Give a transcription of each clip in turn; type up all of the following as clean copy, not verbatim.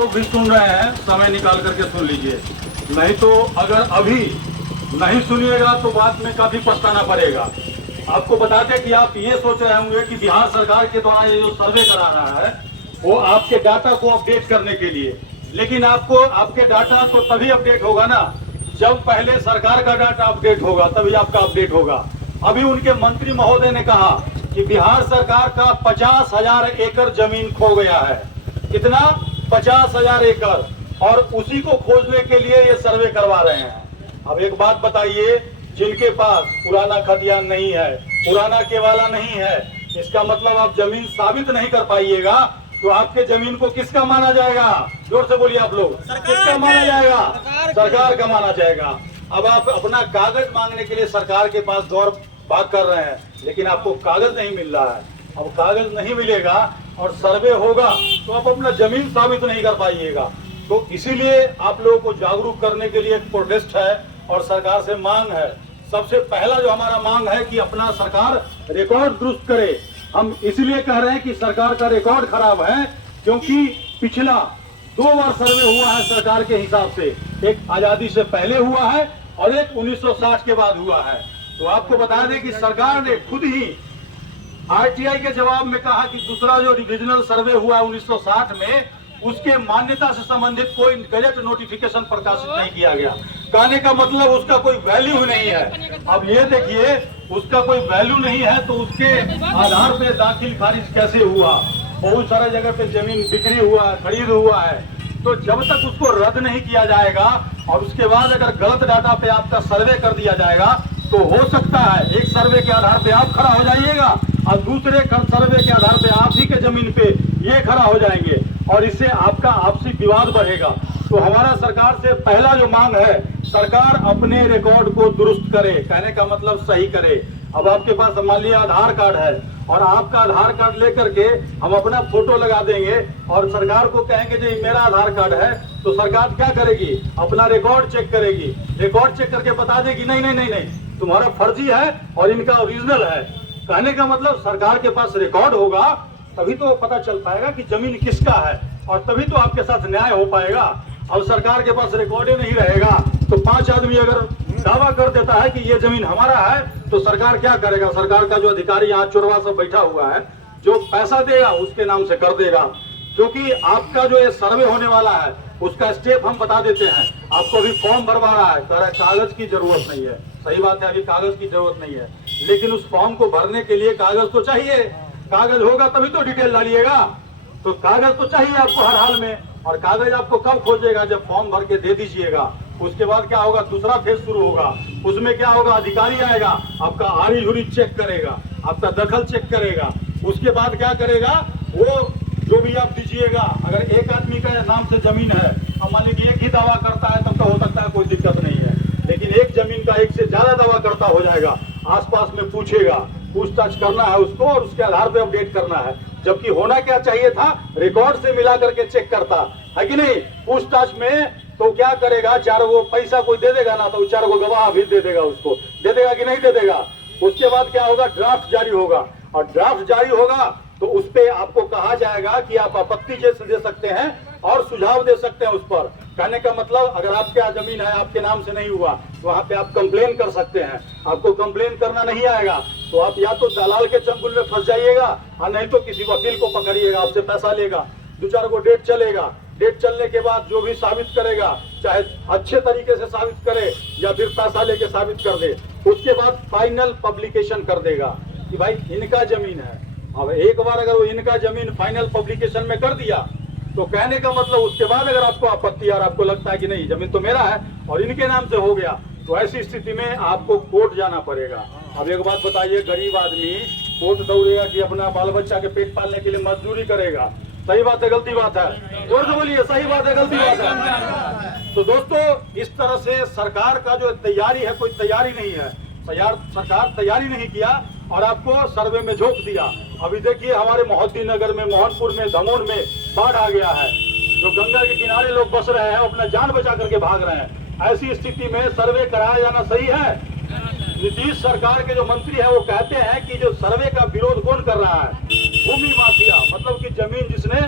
तो भी सुन रहे हैं, समय निकाल करके सुन लीजिए, नहीं तो अगर अभी नहीं सुनिएगा तो बाद में काफी पछताना पड़ेगा। आपको बताते कि आप ये सोच रहे होंगे कि बिहार सरकार के द्वारा ये जो सर्वे करा रहा है वो आपके डाटा को अपडेट करने के लिए, लेकिन आपको आपके डाटा तो तभी अपडेट होगा ना जब पहले सरकार का डाटा अपडेट होगा, तभी आपका अपडेट होगा। अभी उनके मंत्री महोदय ने कहा कि बिहार सरकार का 50,000 एकड़ जमीन खो गया है। कितना? 50,000 एकड़, और उसी को खोजने के लिए ये सर्वे करवा रहे हैं। अब एक बात बताइए, जिनके पास पुराना खतियान नहीं है, पुराना केवाला नहीं है, इसका मतलब आप जमीन साबित नहीं कर पाइएगा, तो आपके जमीन को किसका माना जाएगा? जोर से बोलिए आप लोग, किसका माना जाएगा? सरकार का माना जाएगा। अब आप अपना कागज मांगने के लिए सरकार के पास दौड़ भाग कर रहे हैं, लेकिन आपको कागज नहीं मिल रहा है। अब कागज नहीं मिलेगा और सर्वे होगा तो आप अपना जमीन साबित नहीं कर पाइएगा। तो इसीलिए आप लोगों को जागरूक करने के लिए एक प्रोटेस्ट है और सरकार से मांग है। सबसे पहला जो हमारा मांग है कि अपना सरकार रिकॉर्ड दुरुस्त करे। हम इसलिए कह रहे हैं कि सरकार का रिकॉर्ड खराब है क्योंकि पिछला 2 बार सर्वे हुआ है सरकार के हिसाब से, एक आजादी से पहले हुआ है और एक 1960 के बाद हुआ है। तो आपको बता दें कि सरकार ने खुद ही आरटीआई के जवाब में कहा कि दूसरा जो रिविजनल सर्वे हुआ है 1960 में, उसके मान्यता से संबंधित कोई गजट नोटिफिकेशन प्रकाशित नहीं किया गया। कहने का मतलब उसका कोई वैल्यू नहीं है। अब ये देखिए, उसका कोई वैल्यू नहीं है तो उसके आधार पे दाखिल खारिज कैसे हुआ? बहुत सारे जगह पे जमीन बिक्री हुआ है, खरीद हुआ है। तो जब तक उसको रद्द नहीं किया जाएगा और उसके बाद अगर गलत डाटा पे आपका सर्वे कर दिया जाएगा तो हो सकता है एक सर्वे के आधार पे आप खड़ा हो जाइएगा और दूसरे सर्वे के आधार पे आप ही के जमीन पे ये खड़ा हो जाएंगे और इससे आपका आपसी विवाद बढ़ेगा। तो हमारा सरकार से पहला जो मांग है, सरकार अपने रिकॉर्ड को दुरुस्त करे। कहने का मतलब सही करे। अब आपके पास मान लिया आधार कार्ड है और आपका आधार कार्ड लेकर के हम अपना फोटो लगा देंगे और सरकार को कहेंगे जी मेरा आधार कार्ड है, तो सरकार क्या करेगी? अपना रिकॉर्ड चेक करेगी। रिकॉर्ड चेक करके बता देगी नहीं नहीं नहीं नहीं, तुम्हारा फर्जी है और इनका ओरिजिनल है। कहने का मतलब सरकार के पास रिकॉर्ड होगा तभी तो पता चल पाएगा कि जमीन किसका है और तभी तो आपके साथ न्याय हो पाएगा। अब सरकार के पास रिकॉर्ड ही नहीं रहेगा तो 5 आदमी अगर दावा कर देता है कि ये जमीन हमारा है तो सरकार क्या करेगा? सरकार का जो अधिकारी यहाँ चोरवा सब बैठा हुआ है, जो पैसा देगा उसके नाम से कर देगा। क्योंकि आपका जो ये सर्वे होने वाला है उसका स्टेप हम बता देते हैं। आपको अभी फॉर्म भरवा रहा है, कह रहा है कागज की जरूरत नहीं है। सही बात है, अभी कागज की जरूरत नहीं है, लेकिन उस फॉर्म को भरने के लिए कागज तो चाहिए। कागज होगा तभी तो डिटेल डालिएगा। तो कागज तो चाहिए आपको हर हाल में, और कागज आपको कब खोजेगा? जब फॉर्म भर के दे दीजिएगा। उसके बाद क्या होगा? दूसरा फेज शुरू होगा। उसमें क्या होगा? अधिकारी आएगा, आपका आरी झुरी चेक करेगा, आपका दखल चेक करेगा। उसके बाद क्या करेगा? वो जो भी आप दीजिएगा, अगर एक आदमी का नाम से जमीन है, अब मान लीजिए एक ही दावा करता है तब तो हो सकता है कोई दिक्कत नहीं है, लेकिन एक जमीन का एक से ज्यादा दावा करता हो जाएगा, आसपास में पूछेगा, पूछताछ करना है उसको और उसके आधार पे अपडेट करना है। जबकि होना क्या चाहिए था? रिकॉर्ड से मिला करके चेक करता है कि नहीं। पूछताछ में तो क्या करेगा? 4 गो पैसा कोई दे देगा ना तो 4 गो गवाह भी दे देगा, उसको दे देगा कि नहीं दे देगा। उसके बाद क्या होगा? ड्राफ्ट जारी होगा, और ड्राफ्ट जारी होगा तो उस पे आपको कहा जाएगा कि आप आपत्ति जैसे दे सकते हैं और सुझाव दे सकते हैं उस पर। कहने का मतलब अगर आपके यहाँ जमीन है आपके नाम से नहीं हुआ तो वहाँ पे आप कंप्लेन कर सकते हैं। आपको कंप्लेन करना नहीं आएगा तो आप या तो दलाल के चंगुल में फंस जाइएगा और नहीं तो किसी वकील को पकड़िएगा, आपसे पैसा लेगा, 2-4 गो डेट चलेगा। डेट चलने के बाद जो भी साबित करेगा, चाहे अच्छे तरीके से साबित करे या फिर पैसा लेके साबित कर दे, उसके बाद फाइनल पब्लिकेशन कर देगा कि भाई इनका जमीन है। अब एक बार अगर वो इनका जमीन फाइनल पब्लिकेशन में कर दिया तो कहने का मतलब उसके बाद अगर आपको आपत्ति और आपको लगता है कि नहीं जमीन तो मेरा है और इनके नाम से हो गया, तो ऐसी स्थिति में आपको कोर्ट जाना पड़ेगा। अब एक बात बताइए, गरीब आदमी कोर्ट दौड़ेगा कि अपना बाल बच्चा के पेट पालने के लिए मजदूरी करेगा? सही बात है गलती बात है? जोर से बोलिए, सही बात है गलती बात है? तो दोस्तों, इस तरह से सरकार का जो तैयारी है, कोई तैयारी नहीं है। सरकार तैयारी नहीं किया और आपको सर्वे में झोंक दिया। अभी देखिए हमारे मोहद्दीनगर में, मोहनपुर में, दमोह में बाढ़ आ गया है। जो गंगा के किनारे लोग बस रहे हैं, अपना जान बचा करके भाग रहे हैं। ऐसी स्थिति में सर्वे कराया जाना सही है? नीतीश सरकार के जो मंत्री है वो कहते हैं कि जो सर्वे का विरोध कौन कर रहा है? भूमि माफिया, मतलब कि जमीन जिसने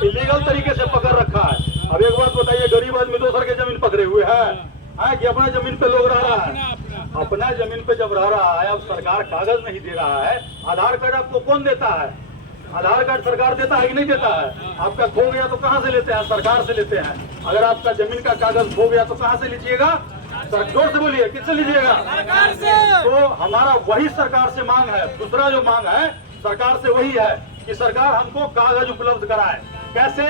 इलीगल तरीके से पकड़ रखा है कि अपना जमीन पे लोग रह रहा है। अपना जमीन पे जब रह रहा है, अब सरकार कागज नहीं दे रहा है। आधार कार्ड आपको कौन देता है? आधार कार्ड सरकार देता है कि नहीं देता है? आपका खो गया तो कहाँ से लेते हैं? सरकार से लेते हैं। अगर आपका जमीन का कागज खो गया तो कहाँ से लीजिएगा? जोर से बोलिए, किससे लीजिएगा? सरकार से। तो हमारा वही सरकार से मांग है। दूसरा जो मांग है सरकार से वही है कि सरकार हमको कागज उपलब्ध कराए। कैसे?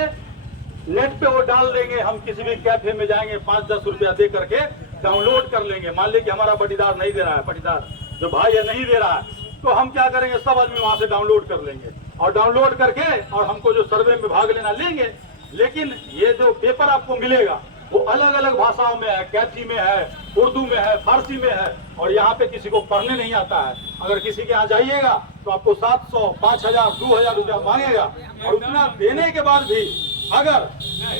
नेट पे वो डाल देंगे, हम किसी भी कैफे में जाएंगे, 5-10 रुपया दे करके डाउनलोड कर लेंगे। मान लीजिए कि हमारा पटीदार नहीं दे रहा है, पटीदार जो भाई है नहीं दे रहा है, तो हम क्या करेंगे, सब आदमी वहां से डाउनलोड कर लेंगे और डाउनलोड करके और हमको जो सर्वे में भाग लेना लेंगे। लेकिन ये जो पेपर आपको मिलेगा वो अलग अलग भाषाओं में है, कैथी में है, उर्दू में है, फारसी में है, और यहाँ पे किसी को पढ़ने नहीं आता है। अगर किसी के यहाँ जाइएगा तो आपको 700, 5000, 2000 रुपया मांगेगा, और उतना देने के बाद भी अगर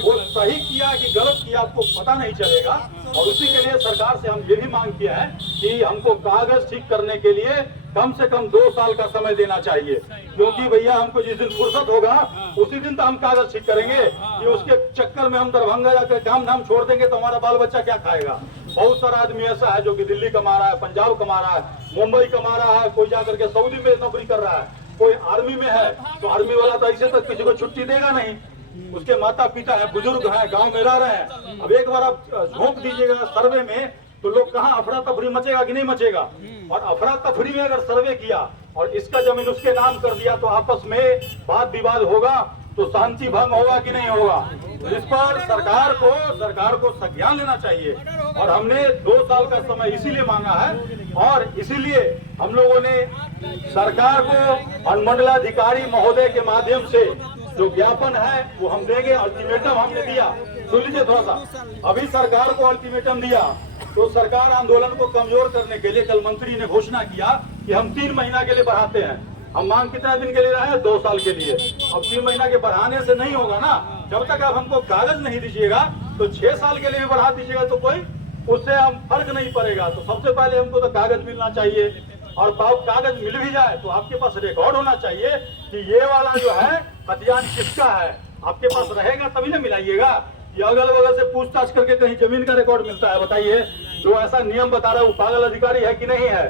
वो सही किया कि गलत किया आपको पता नहीं चलेगा। और उसी के लिए सरकार से हम ये भी मांग किया है कि हमको कागज ठीक करने के लिए कम से कम 2 साल का समय देना चाहिए, क्योंकि भैया हमको जिस दिन फुर्सत होगा उसी दिन तो हम कागज ठीक करेंगे। कि उसके चक्कर में हम दरभंगा जाकर काम धाम छोड़ देंगे तो हमारा बाल बच्चा क्या खाएगा? बहुत सारा आदमी ऐसा है जो कि दिल्ली कमा रहा है, पंजाब कमा रहा है, मुंबई कमा रहा है, कोई जाकर के सऊदी में नौकरी कर रहा है, कोई आर्मी में है। तो आर्मी वाला तो ऐसे तक किसी को छुट्टी देगा नहीं, उसके माता पिता है, बुजुर्ग हैं, गांव में रह रहे हैं। अब एक बार आप झोंक दीजिएगा सर्वे में तो लोग कहाँ अफरा तफरी मचेगा कि नहीं मचेगा? और अफरा तफरी में अगर सर्वे किया और इसका जमीन उसके नाम कर दिया तो आपस में वाद विवाद होगा, तो शांति भंग होगा कि नहीं होगा? इस पर सरकार को संज्ञान लेना चाहिए। और हमने 2 साल का समय इसीलिए मांगा है, और इसीलिए हम लोगों ने सरकार को अनुमंडलाधिकारी महोदय के माध्यम से जो ज्ञापन है वो हम देंगे। अल्टीमेटम हमने दिया, सुन लीजिए थोड़ा सा। अभी सरकार को अल्टीमेटम दिया तो सरकार आंदोलन को कमजोर करने के लिए कल मंत्री ने घोषणा किया कि हम 3 महीना के लिए बढ़ाते हैं। हम मांग कितना दिन के लिए रहे हैं? 2 साल के लिए। अब 3 महीना के बढ़ाने से नहीं होगा ना। जब तक आप हमको कागज नहीं दीजिएगा तो 6 साल के लिए भी बढ़ा दीजिएगा तो कोई उससे हम फर्क नहीं पड़ेगा। तो सबसे पहले हमको तो कागज मिलना चाहिए, और कागज मिल भी जाए तो आपके पास रिकॉर्ड होना चाहिए कि ये वाला जो है खतियान किसका है। आपके पास रहेगा तभी ना मिलाइएगा। ये अगल बगल से पूछताछ करके कहीं जमीन का रिकॉर्ड मिलता है? बताइए, जो ऐसा नियम बता रहा है वो पागल अधिकारी है कि नहीं है?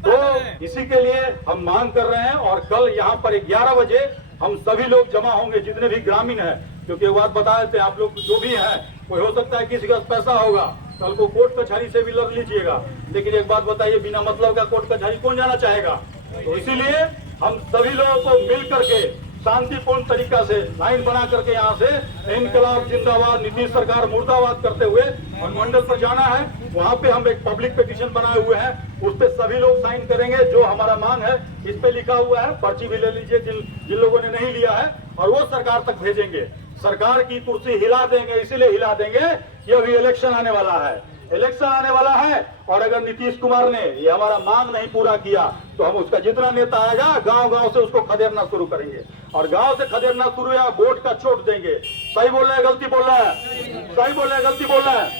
तो इसी के लिए हम मांग कर रहे हैं। और कल यहाँ पर 11 बजे हम सभी लोग जमा होंगे, जितने भी ग्रामीण हैं। क्योंकि एक बात बता देते हैं, आप लोग जो भी हैं, कोई हो सकता है किसी का पैसा होगा, कल को कोर्ट कचहरी से भी लड़ लीजिएगा। लेकिन एक बात बताइए, बिना मतलब का कोर्ट कचहरी कौन जाना चाहेगा? तो इसीलिए हम सभी लोगों को मिल करके शांतिपूर्ण तरीका से लाइन बना करके यहाँ से इनकलाब जिंदाबाद, नीतीश सरकार मुर्दाबाद करते हुए अनुमंडल पर जाना है। वहाँ पे हम एक पब्लिक पिटीशन बनाए हुए हैं, उस पे सभी लोग साइन करेंगे। जो हमारा मांग है इस पे लिखा हुआ है, पर्ची भी ले लीजिए जिन लोगों ने नहीं लिया है, और वो सरकार तक भेजेंगे। सरकार की कुर्सी हिला देंगे, इसीलिए हिला देंगे कि अभी इलेक्शन आने वाला है, इलेक्शन आने वाला है। और अगर नीतीश कुमार ने ये हमारा मांग नहीं पूरा किया तो हम उसका जितना नेता आएगा गांव गांव से उसको खदेड़ना शुरू करेंगे, और गांव से खदेड़ना शुरू या वोट का चोट देंगे। सही बोल रहे हैं, गलती बोल रहा है? सही बोल रहे हैं, गलती बोल रहा है?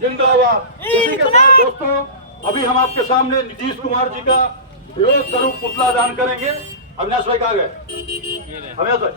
जिंदाबाद। इसी के साथ दोस्तों, अभी हम आपके सामने नीतीश कुमार जी का विरोध स्वरूप पुतला दान करेंगे। अविनाश भाई कहाँ गए? अविनाश भाई